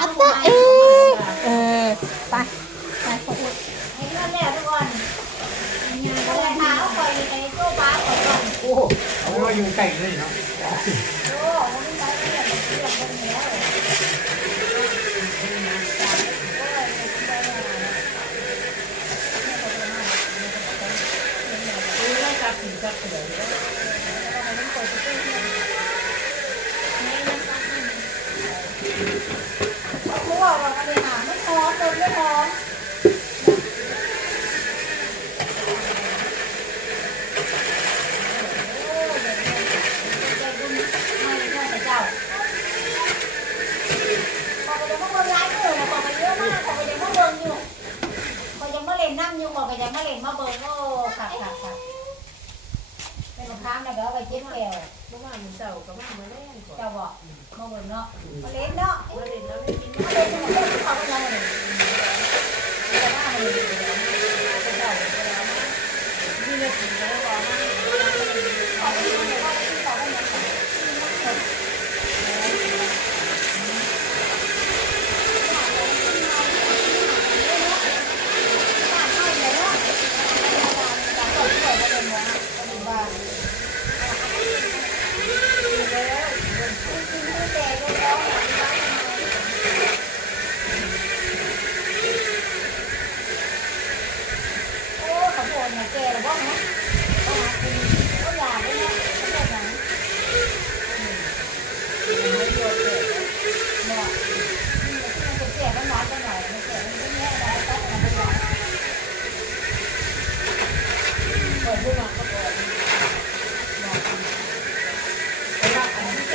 อัตตาเอ๊ะเออไปไปขออุดให้เลื่อนแล้วทุกคนก็เลยพาเขาไปในตู้ปลาก่อนก่อนโอ้เอาไว้ว่าอยู่ใกล้เลยเนาะโอ้มันไม่ได้เลื่อนเลื่อนคนเดียวเพ ราะว่าเราไม่ได้หาไม่พร้อมเลยไม่พร้อมขอไปยังมาเบิ่งร้านนนะขอไปเยอะมากขอไปยังมาเบิ่อยู่ขอยังมาเลน้ำยู่ขอไมาเล่นมาเบิ่งโอ้ค่ะค่ะค่ะเป็นรองเท้านะเดี๋ยวเอาไปเจ็บแก้วเมื่อวานเจ้าก็มาเมื่อแรกก่อนเจ้าบอกมาเบิ่งเนาะมาเล่นเนาะ มาเล่นแล้วไม่กิน มาเล่นจะมาเล่นเขาไปยังไงจะมาเลย มีเลือดกินแล้วบอก ขอไปยังไงว่าที่ต่อไปยังไง โอ้ขบวนเนี่ยแกหรือว่าฮะก็มาคุณก็อยากได้เนี่ยก็ได้ยังเนี่ยมันจะเสียมันน้อยไปหน่อยมันเสียมันไม่แน่นะก็ทำไปก่อน เปิดผู้มาก็เปิด แก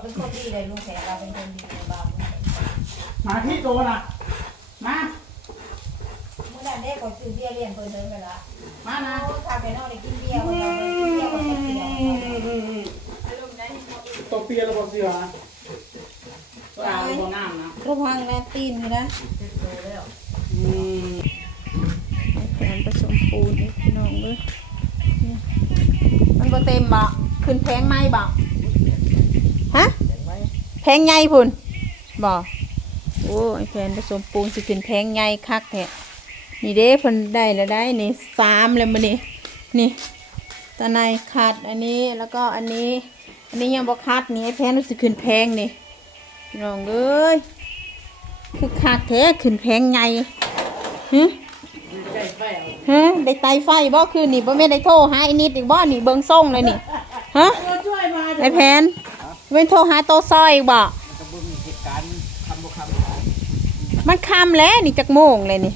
เป็นคนดีเลยลุงแขกเราเป็นคนดีในบ้าน มาที่โตนะมาเมื่อนั้นเด็กก็ซื้อเบียร์เลี้ยงเพิ่นเดินไปละมานะโอ้ทางไปนอกได้กินเบียร์คนเราได้กินเบียร์คนเดียวตัวเปียระบบเสือนะตัวอาระบบน้ำนะระวังนะตีนนะโตแล้วอืมแผนผสมปูนอีกพี่น้องเลยนี่มันบ่เต็มบ่ขึ้นแพงไหมบ่ฮะแพงใหญ่พุ่นบ่โอ้ยแผนผสมปูนสิขึ้นแพงใหญ่คักแท้นี่เด้เพิ่นได้แล้วได้นี่สามเลยมื้อนี้นี่ตาในขาดอันนี้แล้วก็อันนี้ อันนี้ยังบ่คัดนี่ไอ้แพนรู้สึกขึ้นแพงนี่พี่น้องเอ้ยคือขาดแท้ขึ้นแพงใหญ่ฮะใจแป้วฮะได้ไตไฟบ่คืนนี่บ่แม่นได้โทรหาไอ้นิดอีกบ่นี่เบิ่งส่งเลยนี่ฮะช่วยมาไอ้แพนเว้นโทรหาโตซอยอีกบ่ มันคำแล้วนี่จักโมงเลยนี่